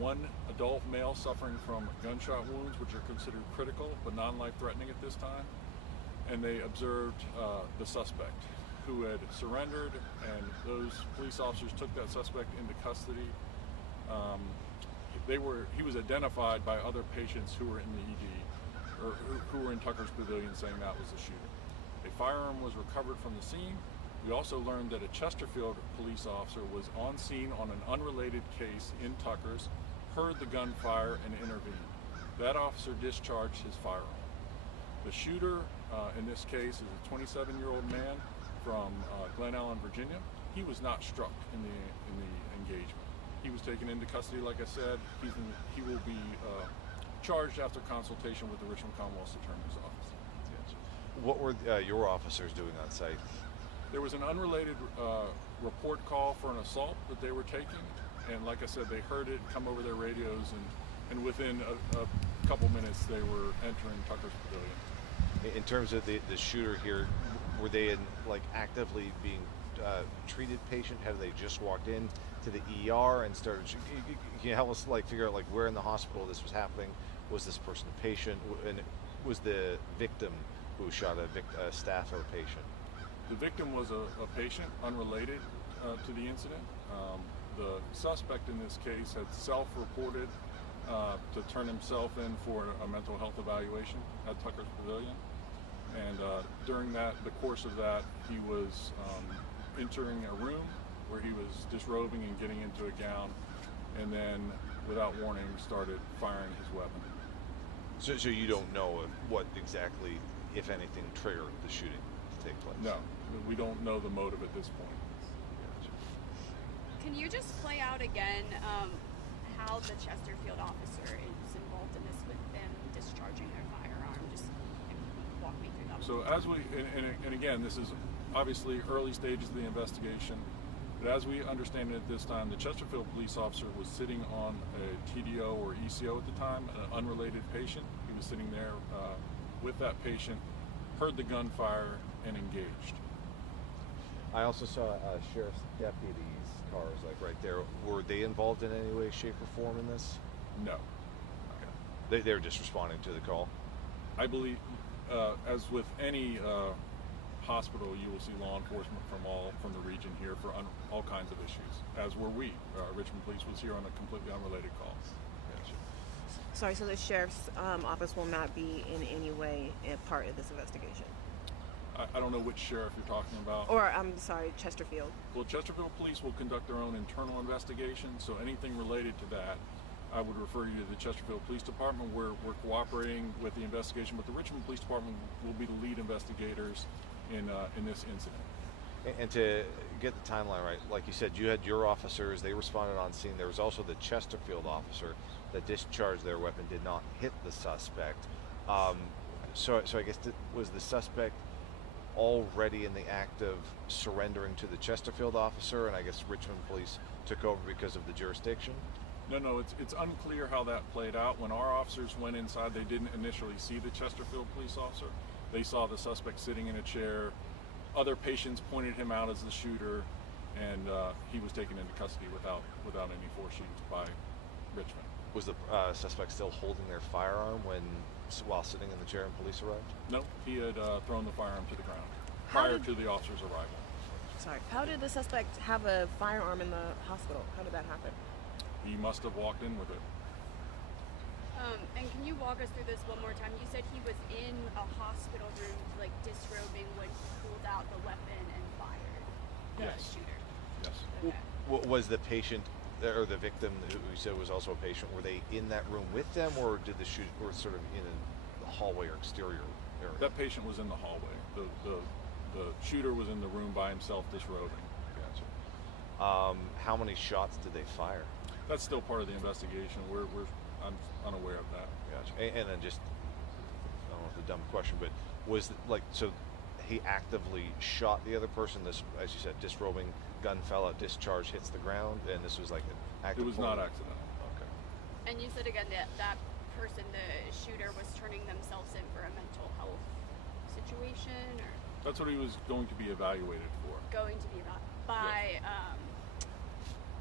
One adult male suffering from gunshot wounds, which are considered critical but non-life-threatening at this time. And they observed the suspect, who had surrendered, and those police officers took that suspect into custody. He was identified by other patients who were in the ED, or who were in Tucker's Pavilion, saying that was the shooter. A firearm was recovered from the scene. We also learned that a Chesterfield police officer was on scene on an unrelated case in Tucker's, heard the gunfire, and intervened. That officer discharged his firearm. The shooter in this case is a 27-year-old man from Glen Ellen, Virginia. He was not struck in the engagement. He was taken into custody, like I said. He will be charged after consultation with the Richmond Commonwealth's Attorney's Office. What were your officers doing on site? There was an unrelated report call for an assault that they were taking, and like I said, they heard it come over their radios, and within a couple minutes they were entering Tucker's Pavilion. In terms of the shooter here, were they actively being treated patient? Had they just walked in to the ER and started? Can you help us figure out where in the hospital this was happening? Was this person a patient, and was the victim who shot a staff or a patient? The victim was a patient unrelated to the incident. The suspect in this case had self-reported to turn himself in for a mental health evaluation at Tucker's Pavilion. And during the course of that, he was entering a room where he was disrobing and getting into a gown, and then, without warning, started firing his weapon. So you don't know what exactly, if anything, triggered the shooting to take place? No, we don't know the motive at this point. Can you just play out again how the Chesterfield officer is involved in this with them discharging their firearm? Just walk me through that. So as we, and again, this is obviously early stages of the investigation, but as we understand it at this time, the Chesterfield police officer was sitting on a TDO or ECO at the time, an unrelated patient. He was sitting there with that patient, heard the gunfire, and engaged. I also saw sheriff's deputies' cars right there. Were they involved in any way, shape, or form in this? No. Okay. They were just responding to the call? I believe, as with any hospital, you will see law enforcement from the region here for all kinds of issues, as were we. Richmond Police was here on a completely unrelated call. Gotcha. Sorry, so the sheriff's office will not be in any way a part of this investigation? I don't know which sheriff you're talking about. Or, I'm sorry, Chesterfield. Well, Chesterfield Police will conduct their own internal investigation, so anything related to that, I would refer you to the Chesterfield Police Department. We're cooperating with the investigation, but the Richmond Police Department will be the lead investigators in this incident. And to get the timeline right, like you said, you had your officers, they responded on scene. There was also the Chesterfield officer that discharged their weapon, did not hit the suspect. So I guess, was the suspect already in the act of surrendering to the Chesterfield officer, and I guess Richmond Police took over because of the jurisdiction? No, it's unclear how that played out. When our officers went inside, they didn't initially see the Chesterfield police officer. They saw the suspect sitting in a chair. Other patients pointed him out as the shooter, and he was taken into custody without any force use by Richmond. Was the suspect still holding their firearm while sitting in the chair and police arrived? No, he had thrown the firearm to the ground prior to the officer's arrival. Sorry. How did the suspect have a firearm in the hospital? How did that happen? He must have walked in with it. And can you walk us through this one more time? You said he was in a hospital room, disrobing when he pulled out the weapon and fired the shooter. Yes. Okay. Was the patient or the victim, who you said was also a patient, were they in that room with them, or did the shooter, or sort of in the hallway or exterior area? That patient was in the hallway. The shooter was in the room by himself disrobing. Gotcha. How many shots did they fire? That's still part of the investigation. I'm unaware of that. Gotcha. And then just, I don't know if it's a dumb question, but was so he actively shot the other person? This, as you said, disrobing, gun fell out, discharge hits the ground, and this was an active. It was not accidental. Okay. And you said again that person, the shooter, was turning themselves in for a mental health situation, or that's what he was going to be evaluated for. Going to be by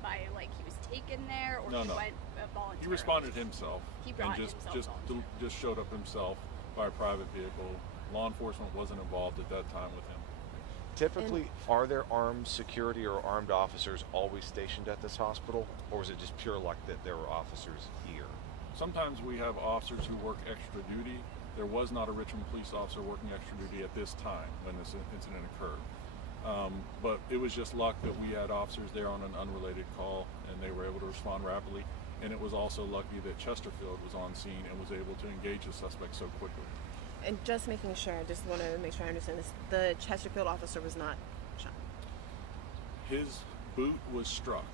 by like he was taken there, or No, he no. went voluntarily? He responded himself. He brought and himself voluntarily. just showed up himself by a private vehicle. Law enforcement wasn't involved at that time with him. Typically, are there armed security or armed officers always stationed at this hospital, or is it just pure luck that there were officers here? Sometimes we have officers who work extra duty. There was not a Richmond police officer working extra duty at this time when this incident occurred. But it was just luck that we had officers there on an unrelated call, and they were able to respond rapidly. And it was also lucky that Chesterfield was on scene and was able to engage the suspect so quickly. And just making sure, I just want to make sure I understand this. The Chesterfield officer was not shot. His boot was struck.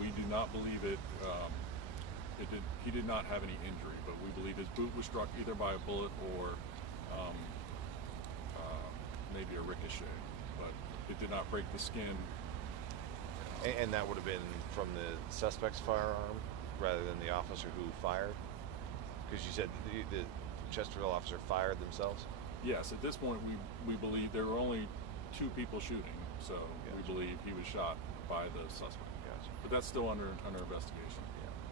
We do not believe it. He did not have any injury, but we believe his boot was struck either by a bullet or maybe a ricochet. But it did not break the skin. And that would have been from the suspect's firearm rather than the officer who fired? Because you said the Chesterfield officer fired themselves? Yes, at this point we believe there were only 2 people shooting, so we believe he was shot by the suspect. Gotcha. But that's still under investigation.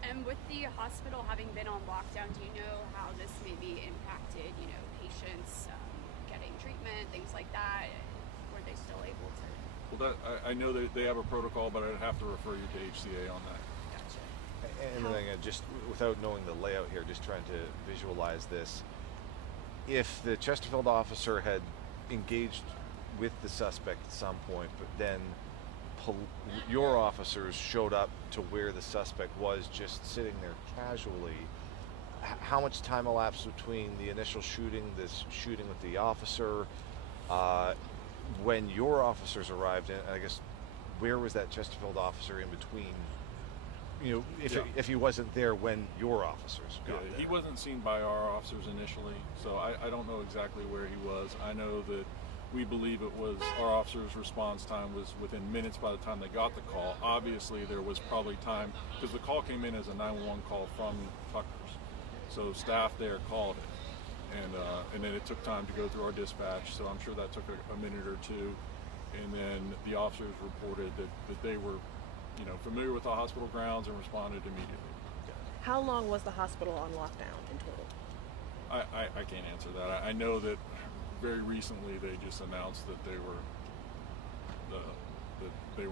And with the hospital having been on lockdown, do you know how this maybe impacted, patients getting treatment, things like that? Were they still able to? Well, I know that they have a protocol, but I'd have to refer you to HCA on that. Gotcha. And then just without knowing the layout here, just trying to visualize this. If the Chesterfield officer had engaged with the suspect at some point, but then your officers showed up to where the suspect was just sitting there casually, how much time elapsed between the initial shooting, this shooting with the officer, when your officers arrived, and I guess where was that Chesterfield officer in between? If he wasn't there when your officers got there. He wasn't seen by our officers initially, so I don't know exactly where he was. I know that we believe it was our officers' response time was within minutes by the time they got the call. Obviously, there was probably time, because the call came in as a 911 call from Tucker's, so staff there called it. And then it took time to go through our dispatch, so I'm sure that took a minute or two. And then the officers reported that they were familiar with the hospital grounds and responded immediately. How long was the hospital on lockdown in total? I can't answer that. I know that very recently they just announced that they were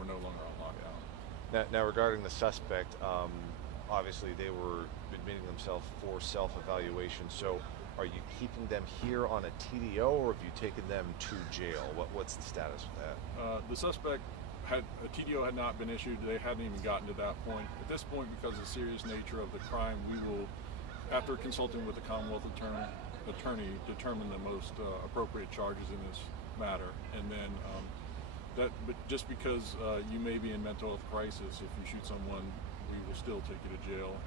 no longer on lockdown. Now regarding the suspect, obviously they were admitting themselves for self-evaluation. So, are you keeping them here on a TDO, or have you taken them to jail? What's the status of that? The suspect a TDO had not been issued. They hadn't even gotten to that point. At this point, because of the serious nature of the crime, we will, after consulting with the Commonwealth attorney, determine the most appropriate charges in this matter. And then but just because you may be in mental health crisis, if you shoot someone, we will still take you to jail,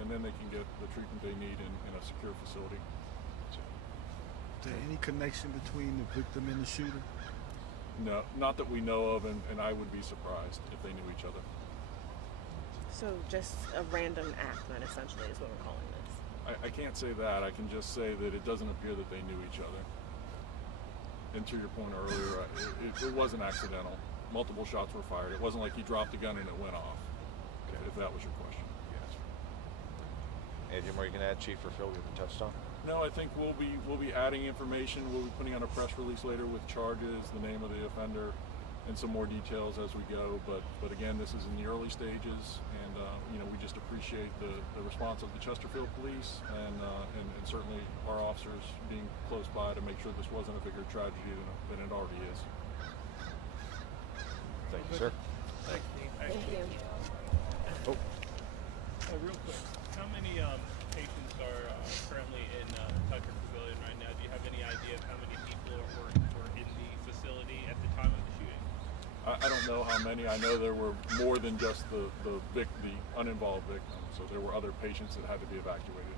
and then they can get the treatment they need in a secure facility. Is there any connection between the victim and the shooter? No, not that we know of, and I would be surprised if they knew each other. So just a random act, then, essentially, is what we're calling this. I can't say that. I can just say that it doesn't appear that they knew each other. And to your point earlier, it wasn't accidental. Multiple shots were fired. It wasn't like he dropped the gun and it went off, if that was your question. Yes. Anything more you can add, Chief or Phil, you can touch on? No, I think we'll be adding information. We'll be putting on a press release later with charges, the name of the offender, and some more details as we go. But again, this is in the early stages, and we just appreciate the response of the Chesterfield police and certainly our officers being close by to make sure this wasn't a bigger tragedy than it already is. Thank you, sir. Thanks, Steve. Thank you. Oh, Real quick, how many patients are currently in Tucker Pavilion right now? Do you have any idea of how many people were in the facility at the time of the shooting? I don't know how many. I know there were more than just the uninvolved victim, so there were other patients that had to be evacuated.